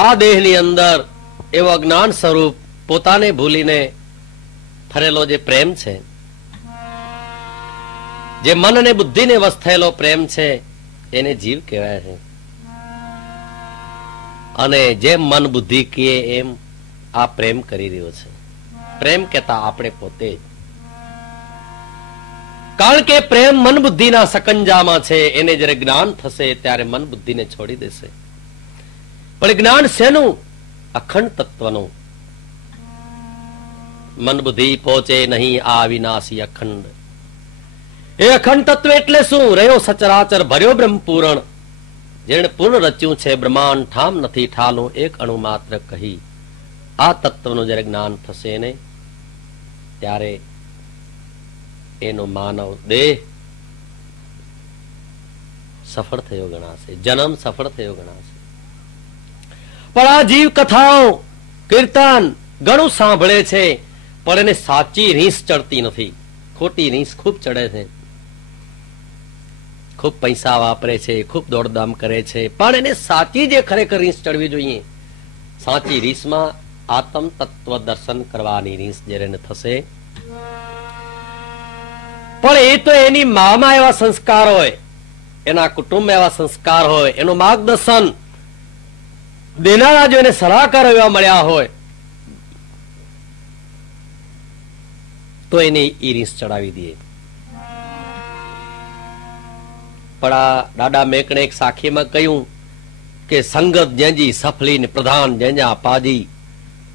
આ દેહની અંદર એવો અજ્ઞાન સ્વરૂપ પોતાને ભૂલીને ફરેલો જે પ્રેમ છે, જે મન અને બુદ્ધિને વશ થયેલો પ્રેમ છે, એને જીવ કહેવાય છે. અને જેમ મન બુદ્ધિ કહે એમ આ પ્રેમ કરી રહ્યો છે. પ્રેમ કહેતા આપણે પોતે જ. કારણ કે પ્રેમ મન બુદ્ધિના સકંજામાં છે. એને જ્યારે જ્ઞાન થશે ત્યારે મન બુદ્ધિને છોડી દેશે. પણ જ્ઞાન શેનું? અખંડ તત્વનું. મન બુદ્ધિ પહોંચે નહીં આ વિનાશી અખંડ. એ અખંડ તત્વ એટલે શું? રહ્યો સચરાચર ભર્યો બ્રહ્મ પૂરણ. જેણે પૂર્ણ રચ્યું છે બ્રહ્માંડ, ઠામ નથી ઠાલું એક અણુ માત્ર કહી. આ તત્વનું જયારે જ્ઞાન થશે ને ત્યારે એનો માનવ દેહ સફળ થયો ગણાશે, જન્મ સફળ થયો ગણાશે. પણ આ જીવ કથાઓ કીર્તન ઘણું સાંભળે છે, પણ એને સાચી રીસ ચડતી નથી. ખોટી રીસ ખૂબ ચડે છે. ખૂબ પૈસા વાપરે છે, ખૂબ દોડધામ કરે છે, પણ એને સાચી જે ખરેખર રીસ ચડવી જોઈએ, સાચી રીસમાં આત્મ તત્વ દર્શન કરવાની રીસ જ્યારે થશે. પણ એ તો એની મામાં એવા સંસ્કાર હોય, એના કુટુંબ એવા સંસ્કાર હોય, એનું માર્ગદર્શન દેનારા જો એને સલાહકાર એવા મળ્યા હોય તો એને એ રીસ ચડાવી દે. પણ આ દાદા મેકણે એક સાખીમાં કહ્યું કે સંગત જેજી સફલી ને પ્રધાન જેજા પાજી,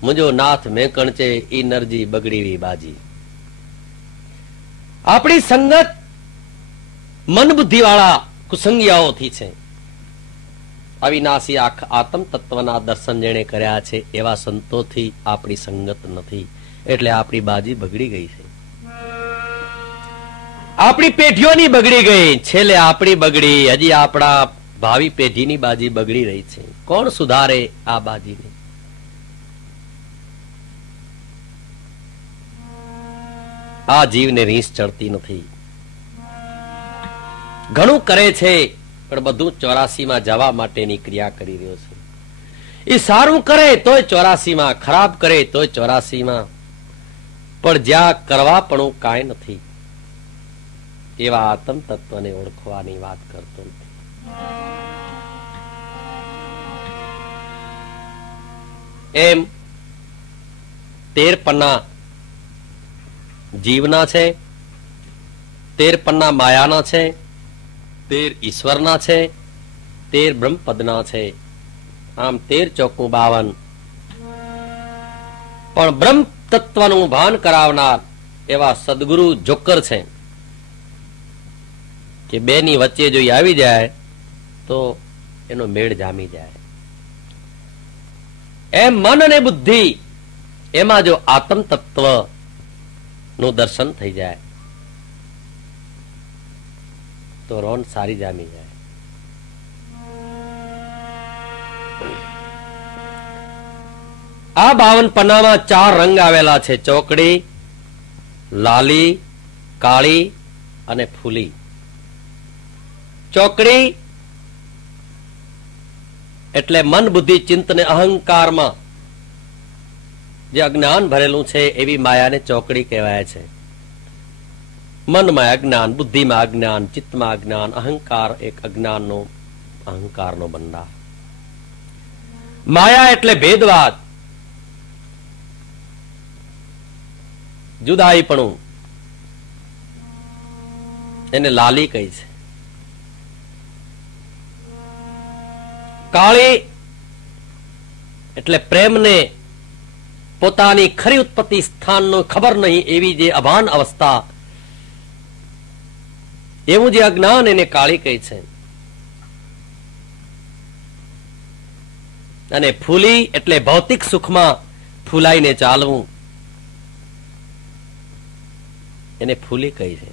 મુજો નાથ મેકણ છે ઈ નરજી બગડી બાજી. આપણી સંગત મન બુદ્ધિ વાળા કુસંગિયાઓથી છે. અવિનાશી આત્મ તત્વના દર્શન જેણે કર્યા છે એવા સંતોથી આપણી સંગત નથી, એટલે આપણી બાજી બગડી ગઈ છે. આપણી પેઢીઓની બગડી ગઈ, છેલ્લે આપણી બગડી, હજી આપણા ભાવિ પેઢીની બાજી બગડી રહી છે. કોણ સુધારે આ બાજીને? આ જીવને રીસ ચડતી નથી. ઘણું કરે છે પણ બધું 84 જવા માટેની ક્રિયા કરી રહ્યો છે. એ સારું કરે તોય 84, ખરાબ કરે તોય 84, પણ જ્યાં કરવા પણ કાંઈ નથી એવા આત્મ તત્વને ઓળખવાની વાત કરતો નથી. એમ 13 પન્ના જીવના છે, 13 પન્ના માયાના છે, 13 ઈશ્વરના છે, 13 બ્રહ્મપદના છે. આમ 13 ચોકું 52. પણ બ્રહ્મ તત્વનું ભાન કરાવનાર એવા સદગુરુ જોકર છે કે બેની વચ્ચે જો આવી જાય તો એનો મેળ જામી જાય. એમ મન અને બુદ્ધિ એમાં જો આત્મ તત્વ નું દર્શન થઈ જાય તો રોન સારી જામી જાય. આ 52 પન્નામાં 4 રંગ આવેલા છે: ચોકડી, લાલી, કાળી અને ફૂલી. ચોકડી એટલે મન બુદ્ધિ ચિંતન અહંકારમાં જે અજ્ઞાન ભરેલું છે એવી માયાને ચોકડી કહેવાય છે. મનમાં અજ્ઞાન, બુદ્ધિમાં અજ્ઞાન, ચિત્તમાં અજ્ઞાન, અહંકાર એક અજ્ઞાનનો, અહંકારનો બંડા. માયા એટલે ભેદવાદ, જુદાઈપણું, એને લાલી કહી છે. કાળી એટલે પ્રેમને પોતાની ખરી ઉત્પત્તિ સ્થાનનો ખબર નહીં એવી જે અભાન અવસ્થા, એવું જે અજ્ઞાન એને કાળી કહી છે. અને ફૂલી એટલે ભૌતિક સુખમાં ફૂલાઈને ચાલવું, એને ફૂલી કહી છે.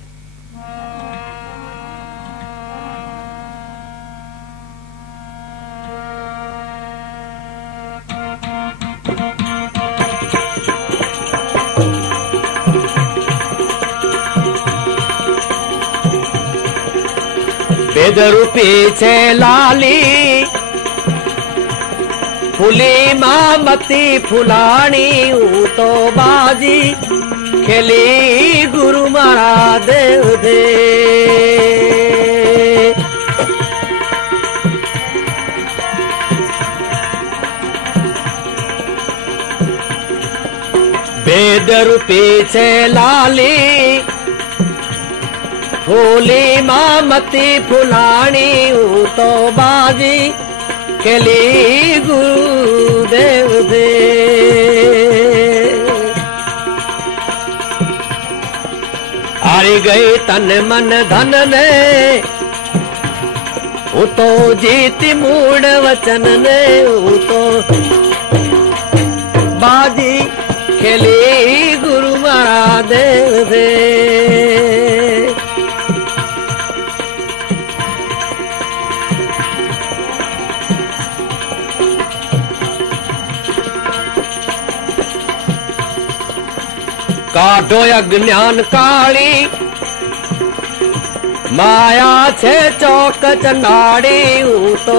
ભેદરૂપી છે લાલી, फूली मां मती फुलाणी हूं तो बाजी खेली गुरु मारा देव दे। वेद रूपी छे लाली फूली मां मती फुलाणी हूं तो बाजी खेली गुरुदेव दे। हारी गई तन मन धन ने हूं तो जीती मूड वचन ने हूं तो बाजी खेली गुरु मारा देव दे। काढो अज्ञान काली माया छे चौक चंडाड़ी हूं तो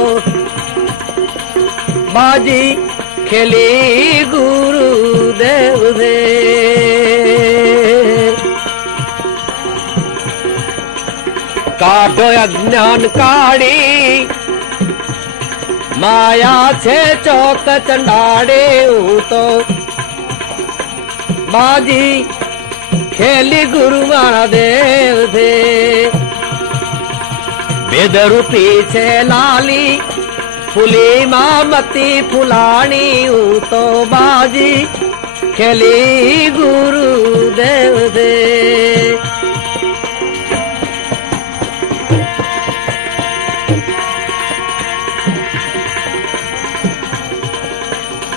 बाजी खेली गुरुदेव दे। काढो अज्ञान काली माया छे चौक चंडाड़ी हूं तो बाजी खेली गुरु मारा देव दे। वेद रूपी छे लाली फूली मां मती फुलाणी हूं तो बाजी खेली गुरु देव दे।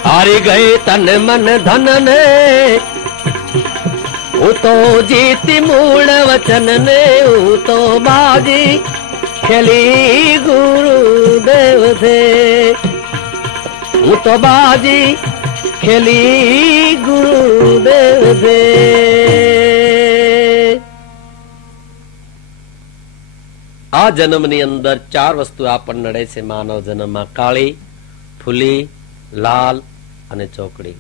हारी गए तन मन धन ने हूं तो जीती मूल वचन ने हूं तो बाजी खेली गुरुदेव दे। हूं तो बाजी खेली गुरुदेव दे। आ जन्मनी अंदर 4 वस्तु आपण नड़े छे मानव जन्म में काली फूली लाल अने चौकड़ी।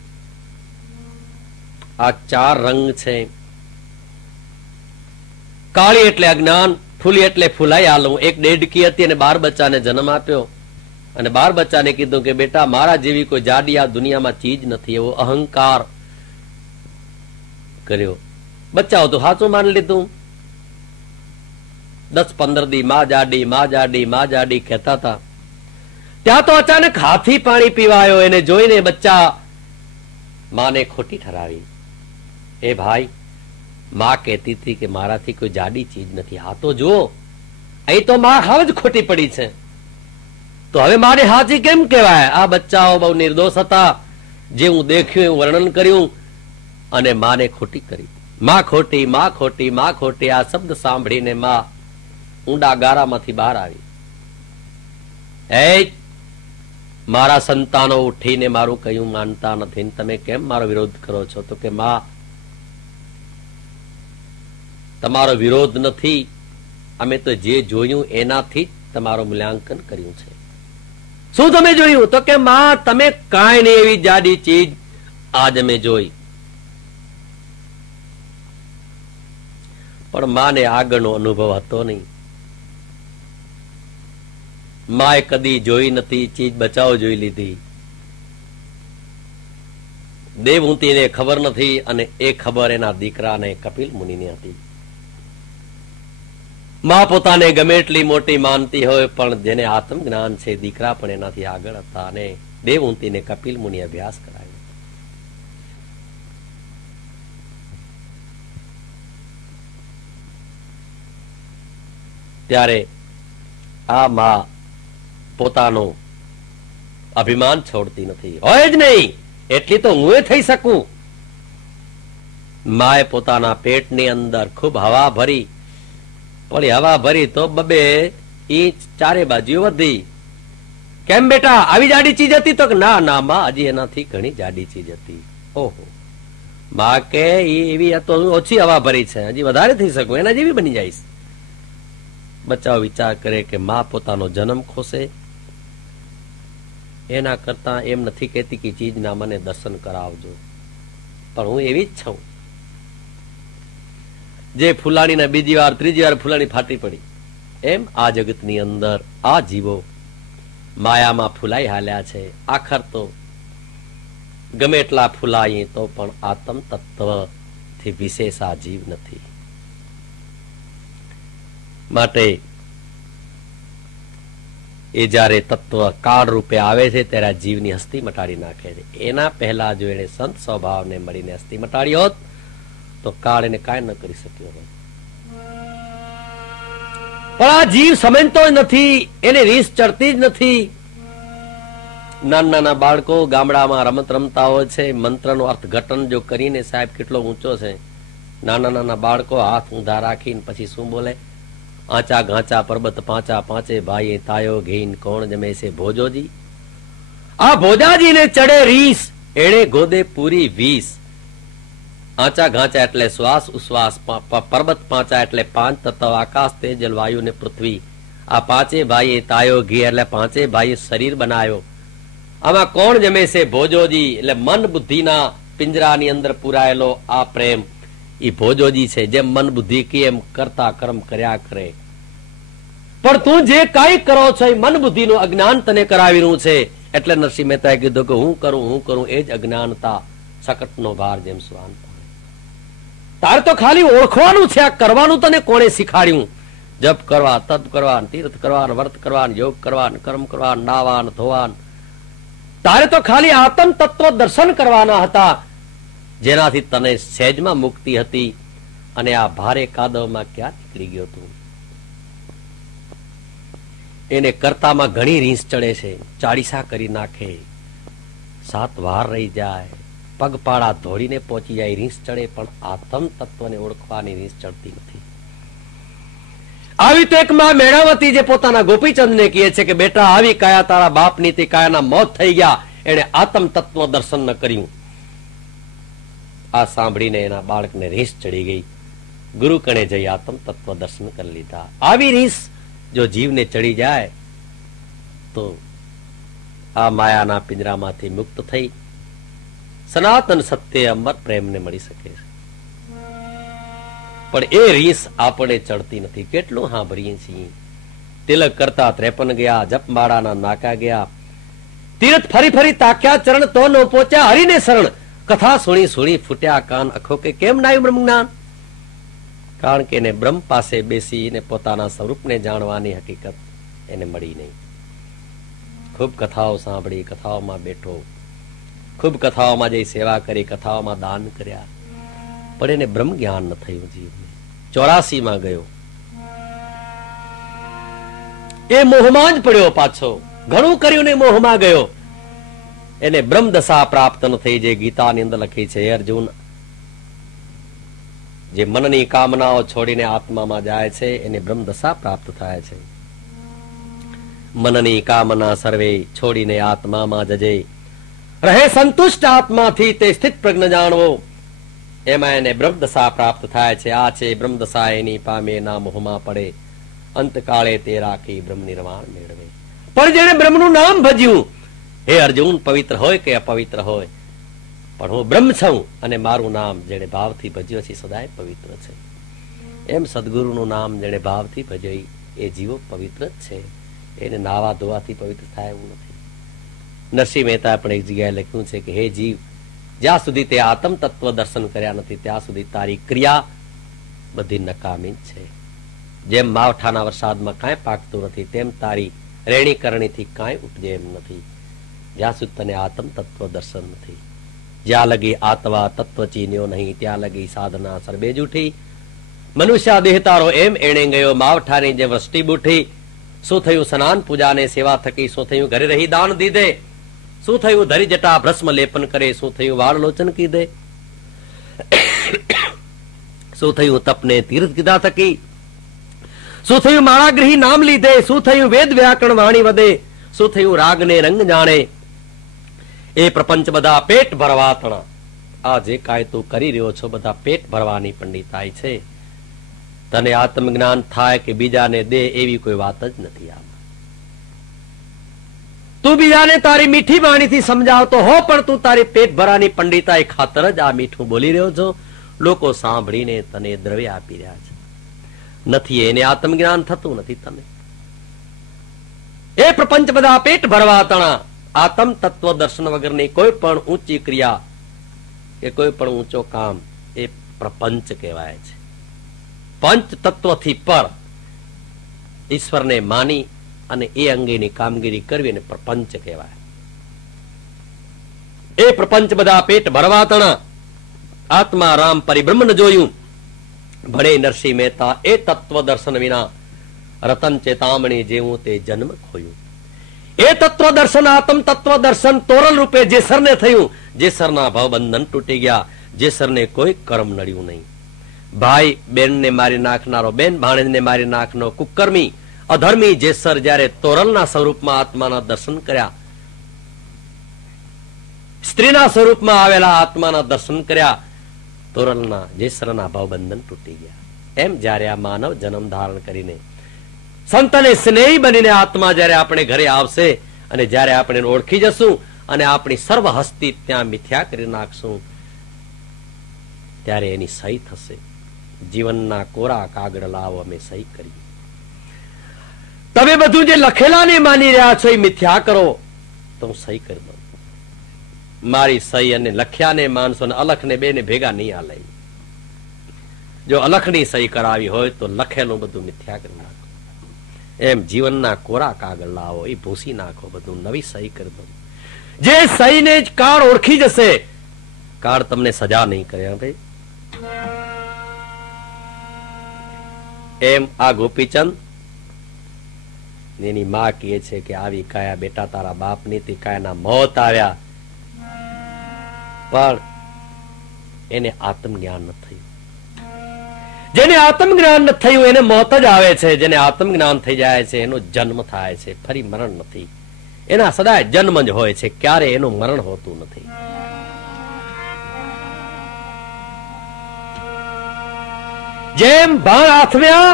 आ 4 रंग छे। काली एटले अज्ञान फूली एटले फूलाई आलू। एक डेडकी हती अने 12 बच्चाने जन्म आप्यो अने 12 बच्चाने कीधुं के बेटा मारा जेवी कोई जाडी आ दुनियामां चीज नथी एवो अहंकार कर्यो। बच्चाओ तो साचुं मानी लीधुं। 10-15 दी मां जाडी मां जाडी मां जाडी कहेता था। त्यां तो अचानक हाथी पाणी पीवा आव्यो। एने जोईने बच्चा माने खोटी ठरावी। ए भाई मां कहती थी कि माराथी कोई जाडी चीज नहीं। हा तो जो अहीं तो मां हाव ज खोटी पड़ी छे तो हवे मारे हाथी केम कहेवाय। आ बच्चाओ बहु निर्दोष हता। जे हूँ देख्युं एवुं वर्णन कर्युं अने माने खोटी करी। मां खोटी मां खोटी मां खोटी आ शब्द सांभळीने मां ऊंडा गारामांथी बहार आवी। ए मारा संतानो उठीने मारू कह्युं मानता नथी ने तमे केम मारो विरोध करो छो। तो के मां तमारो विरोध नथी। अमे तो जे जोयुं एनाथी तमारो मूल्यांकन कर्युं छे। शुं तमे जोयुं? तो के मां तमे कांई नहीं एवी जाडी चीज आज अमे जोई। पण माने આગળનો અનુભવ હતો નહીં। माए कदी जोई नथी चीज बचाव जोई लीधी। देवहूति ने खबर नथी अने ए खबर एना दीकरा ने कपिल मुनि ने हती। मां पोताने गमे એટલી મોટી માનતી હોય પણ જેને આત્મ જ્ઞાન છે દીકરા પણ એનાથી આગળ હતા અને દેવહૂતિને કપિલ મુનિએ અભ્યાસ કરાવ્યો। ત્યારે આ માં પોતાનો અભિમાન છોડતી નથી। હોય જ નહીં એટલી તો હું થઈ શકું। માએ પોતાના પેટની અંદર ખૂબ હવા ભરી પણ હવા ભરી તો 2 इंच चारे बाजू वधी। केम बेटा આવી જાડી ચીજ હતી? તો ના ના માં હજી એનાથી ઘણી જાડી ચીજ હતી। ઓહો માં કે એવી તો ઓછી હવા ભરી છે હજી વધારે થઈ શકું એના જેવી બની જઈશ। બચ્ચાઓ વિચાર કરે કે માં પોતાનો જન્મ ખોશે એના કરતા એમ નથી કહેતી કે ચીજના મને દર્શન કરાવજો, પણ હું એવી જ છું જે ફૂલાણીના બીજી વાર ત્રીજી વાર ફૂલાણી ફાટી પડી, એમ આ જગતની અંદર આ જીવો માયામાં ફૂલાઈ હાલ્યા છે. આખર તો ગમે એટલા ફૂલાઈએ તો પણ આત્મ તત્વથી વિશેષ આ જીવ નથી. માટે એ જયારે તત્વ કાળ રૂપે આવે છે ત્યારે આ જીવની હસ્તી મટાડી નાખે છે. એના પહેલા જો એને સંત સ્વભાવને મળીને હસ્તી મટાડી હોત તો કાળ એને કાંઈ ન કરી શક્યો હોત. પણ આ જીવ સમજતો નથી, એને રીસ ચડતી જ નથી. નાના નાના બાળકો ગામડામાં રમત રમતા હોય છે, મંત્રનો અર્થઘટન જો કરીને સાહેબ કેટલો ઊંચો છે. નાના નાના બાળકો હાથ ઊંધા રાખીને પછી શું બોલે? આંચા ઘાંચા પર્વત પાંચા પાંચે ભાઈ તાયો ઘેન કોણ જમે છે ભોજોજી. આ ભોજાજીને ચડે રીસ, એણે ગોદે પૂરી વીસ. આંચા ઘાંચા એટલે શ્વાસ ઉશ્વાસ, પર્વત પાંચા એટલે પાંચ તત્વ આકાશ તેજ જલ વાયુ ને પૃથ્વી. આ પાંચે ભાઈએ તાયો ઘી એટલે પાંચે ભાઈએ શરીર બનાવ્યો. આમાં કોણ જમે છે ભોજોજી એટલે મન બુદ્ધિના પિંજરાની અંદર પુરાયેલો આ પ્રેમ એ ભોજોજી છે. જેમ મન બુદ્ધિ કે એમ કરતા કર્મ કર્યા કરે. પણ તું જે કાંઈ કરો છો એ મન બુદ્ધિનું અજ્ઞાન તને કરાવી રહ્યું છે. એટલે નરસિંહ મહેતાએ કીધું કે હું કરું એ જ અજ્ઞાનતા શકટનો ભાર જેમ સ્વાન. તારે તો ખાલી ઓળખવાનું છે, આ કરવાનું તને કોણે શીખાડ્યું? જપ કરવા, તપ કરવા, તીર્થ કરવા, વ્રત કરવા, યોગ કરવા, કર્મ કરવા, નાવા ધોવાન. તારે તો ખાલી આત્મ તત્વ દર્શન કરવાના હતા, જેનાથી તને સહેજમાં મુક્તિ હતી. અને આ ભારે કાદવમાં ક્યાં નીકળી ગયો તું? એને કરતામાં ઘણી રીસ ચડે છે, ચાળીસા કરી નાખે, 7 વાર રહી જાય, પગપાળા ધોડીને પહોંચી જાય, રીસ ચડે. પણ આત્મ તત્વને ઓળખવાની રીસ ચડતી નથી. આવી તો એક માં મેળાવતી જે પોતાના ગોપીચંદને કહે છે કે બેટા આવી કાયા તારા બાપની તે કાયાના મોત થઈ ગયા, એને આત્મ તત્વ દર્શન ન કર્યું. આ સાંભળીને એના બાળકને રીસ ચડી ગઈ. ગુરુ કણે જઈ આત્મ તત્વ દર્શન કરી લીધા. આવી રીસ જો જીવને ચડી જાય તો આ માયાના પિંજરામાંથી મુક્ત થઈ સનાતન સત્ય અમર પ્રેમને મળી શકે છે. પણ એ રીસ આપણે ચડતી નથી. કેટલું સાંભળીએ છીએ. તિલક કરતા 53 ગયા, જપમાળાના નાકા ગયા, તીર્થ ફરી ફરી તાક્યા, ચરણ તો ન પહોંચ્યા, હરિને શરણ. કથા સુણી સુણી ફૂટ્યા કાન, અખો કે કેમ નાયું બ્રહ્મ જ્ઞાન? કારણ કે એને બ્રહ્મ પાસે બેસીને પોતાના સ્વરૂપને જાણવાની હકીકત એને મળી નહીં. ખૂબ કથાઓ સાંભળી, કથાઓમાં બેઠો, ખૂબ કથાઓમાં જઈ સેવા કરી, કથાઓમાં દાન કર્યા, પણ એને બ્રહ્મ જ્ઞાન ન થયું. જીવને 84 માં ગયો, એ મોહમાં જ પડ્યો પાછો. ઘણું કર્યું ને મોહમાં ગયો. એને બ્રહ્મ દશા પ્રાપ્ત ન થઈ. જે ગીતાની અંદર લખી છે, હે અર્જુન, જે મનની કામનાઓ છોડીને આત્મામાં જાય છે એને બ્રહ્મ દશા પ્રાપ્ત થાય છે. મનની કામના સર્વે છોડીને આત્મામાં જજે, રહે સંતુષ્ટ આત્માથી તે સ્થિત પ્રજ્ઞ જાણવો, એમાં એને બ્રહ્મ દશા પ્રાપ્ત થાય છે. આ છે બ્રહ્મ દશા, એની પામે ના મોહમાં પડે, અંતકાળે તે રાખી બ્રહ્મ નિર્વાણ મેળવે. પણ જેને બ્રહ્મનું નામ ભજ્યું, હે અર્જુન, પવિત્ર હોય કે અપવિત્ર હોય, પણ હું બ્રહ્મ છું અને મારું નામ જેને ભાવથી ભજ્યો છે સદાય પવિત્ર છે. એમ સદગુરુનું નામ જેને ભાવથી ભજ્યો એ જીવો પવિત્ર જ છે. એને નાવા ધોવાથી પવિત્ર થાય એવું નથી. નરસિંહ મહેતા પણ એક જગ્યાએ લખ્યું છે કે હે જીવ, જ્યાં સુધી તે આત્મ તત્વ દર્શન કર્યા નથી ત્યાં સુધી તારી ક્રિયા બધી નકામી જ છે. જેમ માવઠાના વરસાદમાં કાંઈ પાકતું નથી, તેમ તારી રેણી કરણીથી કાંઈ ઉપજે એમ નથી, જ્યાં સુધી તને આત્મ તત્વ દર્શન નથી. જ્યાં લગી આત્વા તત્વ ચીન્યો નહીં, ત્યાં લગી સાધના સર્વે જૂઠી. મનુષ્ય દેહ તારો એમ એણે ગયો, માવઠાની જે વૃષ્ટિ બૂઠી. શું થયું સ્નાન પૂજાને સેવા થકી? શું થયું ઘરે રહી દાન દીધે? શું થયું ધરી જટા ભસ્મ લેપન કરે? શું થયું વાળ લોચન કીધે? શું થયું તપને તીર્થ કીધા થકી? શું થયું માળાગ્રહી નામ લીધે? શું થયું વેદ વ્યાકરણ વાણી વધે? શું થયું રાગને રંગ જાણે? એ પ્રપંચ બધા પેટ ભરવા તણા. આ જે કાંઈ તું કરી રહ્યો છો બધા પેટ ભરવાની પંડિતાઈ છે. તને આત્મજ્ઞાન થાય કે બીજાને દે એવી કોઈ વાત જ નથી. આમાં તું બીજાને તારી મીઠી વાણીથી સમજાવતો હો, પણ તું તારી પેટ ભરાની પંડિતાઈ ખાતર જ આ મીઠું બોલી રહ્યો છો. લોકો સાંભળીને તને દ્રવ્ય આપી રહ્યા છે. નથી એને આત્મજ્ઞાન થતું નથી. તમે એ પ્રપંચ બધા પેટ ભરવા તણા આત્મ તત્વ દર્શન વગરની કોઈ પણ ઊંચી ક્રિયા કે કોઈ પણ ઊંચો કામ એ પ્રપંચ કહેવાય છે. પંચ તત્વથી પર ઈશ્વરને માની અને એ અંગેની કામગીરી કરવી અને પ્રપંચ કહેવાય. એ પ્રપંચ બધા પેટ ભરવા તણા આત્મા રામ પરિબ્રહ્મન જોયું. ભણે નરસિંહ મહેતા એ તત્વ દર્શન વિના રતન ચેતામણી જેવું તે જન્મ ખોયું. એ તત્વ દર્શન આત્મ તત્વ દર્શન તોરલ રૂપે જેસરને થયું. જેસરના ભાવબંધન તૂટી ગયા. જેસરને કોઈ કર્મ નડ્યું નહીં. ભાઈ બેનને મારી નાખનારો, બેન ભાણેજને મારી નાખનારો કુકર્મી અધર્મી જેસર જ્યારે તોરલના સ્વરૂપમાં આત્માના દર્શન કર્યા, સ્ત્રીના સ્વરૂપમાં આવેલા આત્માના દર્શન કર્યા, તોરલના જેસરના ભાવબંધન તૂટી ગયા. એમ જ્યારે આ માનવ જન્મ ધારણ કરીને સંતને સ્નેહી બનીને આત્મા જ્યારે આપણે ઘરે આવશે અને જ્યારે આપણે ઓળખી જશું અને આપણી સર્વ હસ્તી ત્યાં મિથ્યા કરી નાખશું, ત્યારે એની સહી થશે. જીવનના કોરા કાગળ લાવો, અમે સહી કરીએ. તમે બધું જે લખેલાને માની રહ્યા છો એ મિથ્યા કરો તો હું સહી કરી દઉં. મારી સહી અને લખ્યાને માનસો ને અલખને બેને ભેગા નહીં હાલે. જો અલખની સહી કરાવી હોય તો લખેલું બધું મિથ્યા કરી નાખો. એમ જીવનના કોરા કાગળ લાવો, એ ભૂસી નાખો, બધું નવી સહી કરી દો. જે સહીને જ કાળ ઓળખી જશે, કાળ તમને સજા નહીં કરે. ભાઈ એમ આ ગોપીચંદ એની માં કહે છે કે આવી કાયા બેટા તારા બાપ ની તે કાયાના મોત આવ્યા, પણ એને આત્મજ્ઞાન ન થયું. જેને આત્મજ્ઞાન ન થયું એને મોત જ આવે છે. જેને આત્મજ્ઞાન થઈ જાય છે એનો જન્મ થાય છે, ફરી મરણ નથી. એના સદાય જન્મ જ હોય છે, ક્યારે એનું મરણ હોતું નથી. જેમ ભાણ આથમ્યા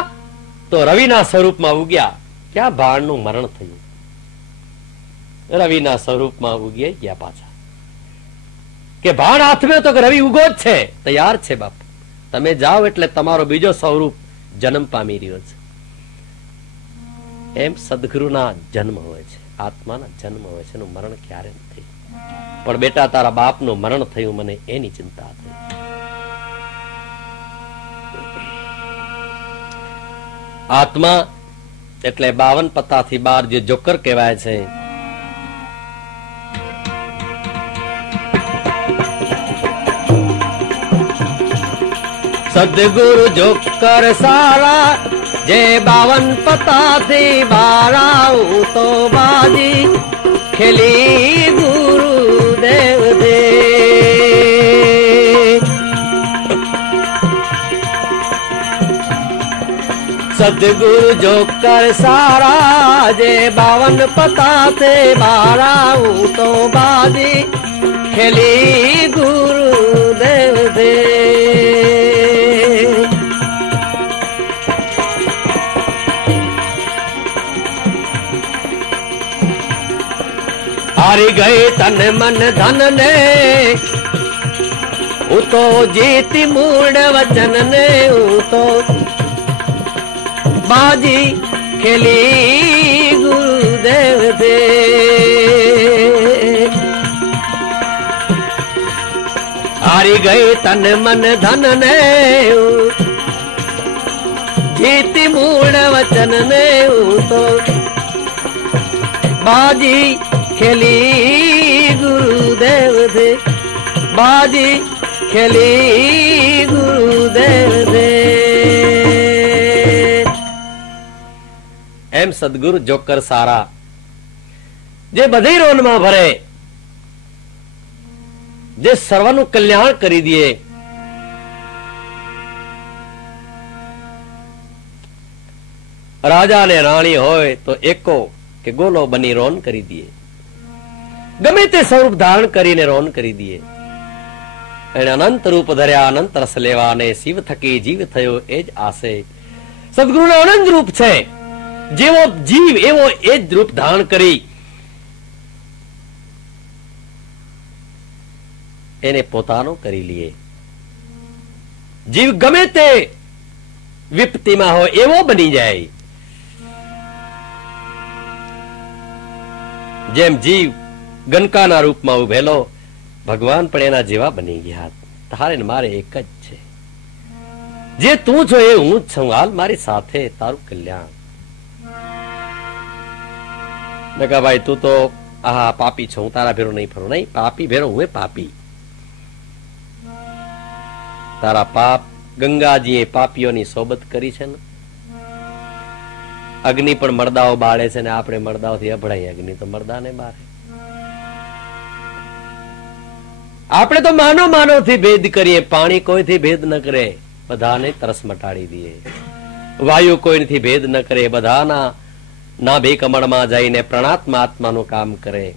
તો રવિના સ્વરૂપમાં ઉગ્યા. ક્યાં ભાણનું મરણ થયું? રવિના સ્વરૂપમાં ઉગી ગયા પાછા. કે ભાણ આથમ્યો તો રવિ ઉગો જ છે, તૈયાર છે બાપ. તમે જાઓ એટલે તમારો બીજો સ્વરૂપ જન્મ પામી રહ્યો છે. એમ સદગુરુના જન્મ હોય છે, આત્માના જન્મ હોય છે, એનું મરણ ક્યારે નથી. પણ બેટા તારા બાપનું મરણ થયું, મને એની ચિંતા થઈ. આત્મા એટલે 52 પત્તાથી 12 જે જોકર કહેવાય છે. સદગુરુ જોકર સારા જે 52 પત્તાથી 12 તો બાજી ખેલી ગુરુદેવ દે. સદગુરુ જોકર સારા જે 52 પત્તાથી 12 તો બાજી ખેલી ગુરુદેવ દે. હારી ગઈ તન મન ધન ને હું તો જીતી મૂળ વચન ને હું તો બાજી ખેલી ગુરુદેવ દે. હારી ગઈ તન મન ધન ને જીતી મૂળ વચન ને હું તો બાજી ખેલી ગુરુદેવ દે. બાજી ખેલી ગુરુદેવ દે. એમ સદગુરુ જોકર સારા જે બધી રોનમાં ભરે, જે સર્વનું કલ્યાણ કરી દે. રાજા ને રાણી હોય તો એકો કે ગોલો બની રોન કરી દે. ગમે તે સ્વરૂપ ધારણ કરીને રોન કરી દે. એને અનંત રૂપ ધર્યા, અનંત રસ લેવા, અને શિવ થકી જીવ થયો એ જ આશે. સદગુરુનો અનંત રૂપ છે. જેવો જીવ એવો એ જ રૂપ ધારણ કરી એને પોતાનો કરી લઈએ. જીવ ગમે તે વિપત્તિમાં હોય એવો બની જાય. જેમ જીવ ગનકાના રૂપમાં ઉભેલો, ભગવાન પણ એના જેવા બની ગયા. તારે ને મારે એક જ છે, જે તું છો એ હું જ છું, હાલ મારી સાથે, તારું કલ્યાણ. નકા ભાઈ તું તો આહા પાપી છો, હું તારા ભેરો નહીં ફરું. નહીં, પાપી ભેરો હું પાપી. તારા પાપ ગંગાજીએ પાપીઓની સોબત કરી છે ને. અગ્નિ પણ મરદાઓ બાળે છે ને આપણે મરદાઓથી અભડાઈ. અગ્નિ તો મરદાને બાળે. આપણે તો માનવ થી ભેદ કરીએ. પાણી કોઈથી ભેદ ન કરે, બધાને તરસ મટાડી દે. વાયુ કોઈથી ભેદ ન કરે, બધાના નાભી કમળમાં જઈને પ્રણાત્મા આત્માનું કામ કરે.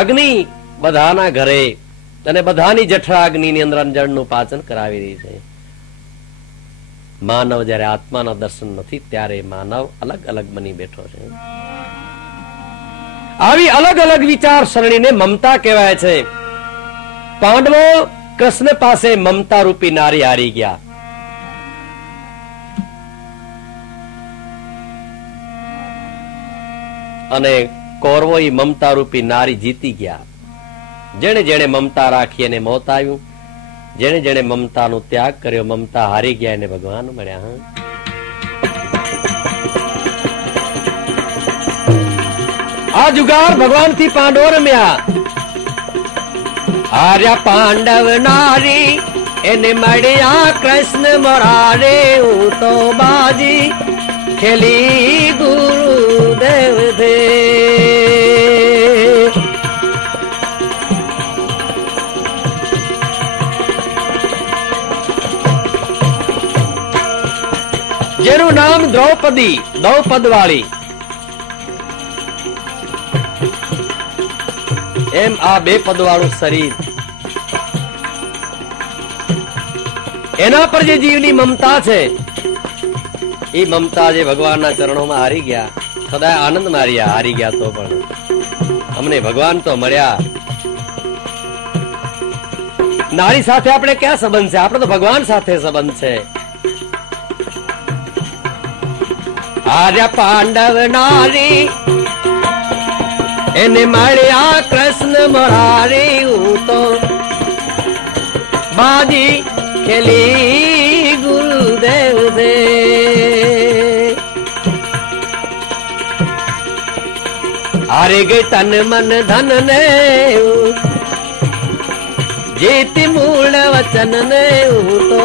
અગ્નિ બધાના ઘરે અને બધાની જઠરા અગ્નિની અંદર જળનું પાચન કરાવી રહી છે. માનવ જયારે આત્માના દર્શન નથી ત્યારે માનવ અલગ અલગ બની બેઠો છે. આવી અલગ અલગ વિચાર સરણીને મમતા કહેવાય છે. પાંડવો કૃષ્ણ પાસે મમતા રૂપી નારી હારી ગયા. અને કૌરવો મમતા રૂપી નારી જીતી ગયા. જેને જેને મમતા રાખી એને મોત આવ્યું. જેને જેને મમતાનો ત્યાગ કર્યો, મમતા હારી ગયા, એને ભગવાન મળ્યા. આ જુગાર ભગવાન થી પાંડવો રમ્યા. હાર્યા પાંડવ નારી, એને મળ્યા કૃષ્ણ મોરારે. હું તો બાજી ખેલી ગુરુદેવ દે. જેનું નામ દ્રૌપદી, દ્રૌપદ વાળી, એમ આ બે પદ વાળું શરીર, એના પર જે જીવની મમતા છે એ મમતા જે ભગવાનના ચરણોમાં હારી ગયા. સદાય આનંદ માર્યા. હારી ગયા તો પણ અમને ભગવાન તો મળ્યા. નારી સાથે આપણે ક્યાં સંબંધ છે? આપણે તો ભગવાન સાથે સંબંધ છે. હાર્યા પાંડવ નારી, એને મળ્યા કૃષ્ણ મોરારી. હું તો બાજી ખેલી ગુરુદેવ દે. હારી ગઈ તન મન ધન ને, જીતી મૂળ વચન ને. હું તો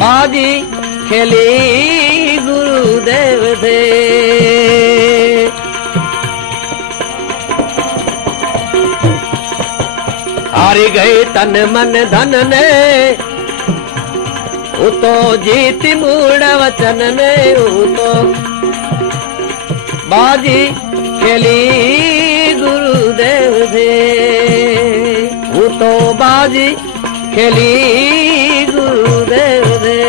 બાજી ખેલી ગુરુદેવ દે. હારી ગઈ તન મન ધન ને, હું તો જીતી મૂળ વચન ને. હું તો બાજી ખેલી ગુરુદેવ દે. હું તો બાજી ખેલી ગુરુદેવ દે.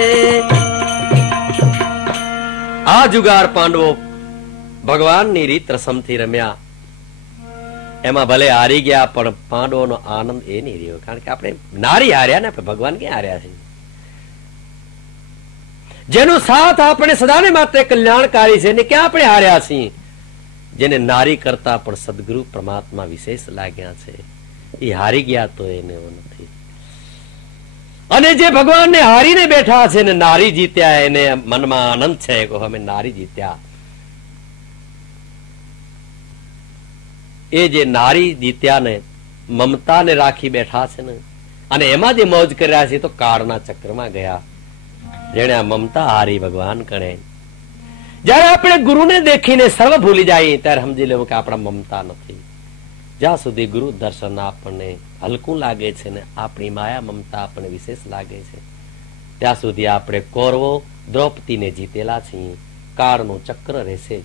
આ જુગાર પાંડવો ભગવાનની રીત રસમથી રમ્યા. એમાં ભલે હારી ગયા પણ પાંડવોનો આનંદ એ નહીં રહ્યો. કારણ કે આપણે નારી હાર્યા ને, ભગવાન ક્યાં હાર્યા છે? જેનો સાથ આપણે સદાને માટે કલ્યાણકારી છે ને ક્યાં આપણે હાર્યા છીએ? જેને નારી કરતા પણ સદગુરુ પરમાત્મા વિશેષ લાગ્યા છે, એ હારી ગયા તો એને નથી. અને જે ભગવાનને હારીને બેઠા છે ને નારી જીત્યા, એને મનમાં આનંદ છે કે અમે નારી જીત્યા. એ જે નારી જીત્યા ને મમતાને રાખી બેઠા છે ને, અને એમાં જે મોજ કર્યા છે તો કાળના ચક્રમાં ગયા. જેને આ મમતા હારી ભગવાન ગણે. જયારે આપણે ગુરુને દેખીને સર્વ ભૂલી જઈએ ત્યારે સમજી લેવું કે આપણા મમતા નથી. જ્યાં સુધી ગુરુ દર્શન આપણને હલકું લાગે છે ને આપણી માયા મમતા આપણને વિશેષ લાગે છે, ત્યાં સુધી આપણે કૌરવો દ્રૌપદીને જીતેલા છીએ. કાળનું ચક્ર રહેશે.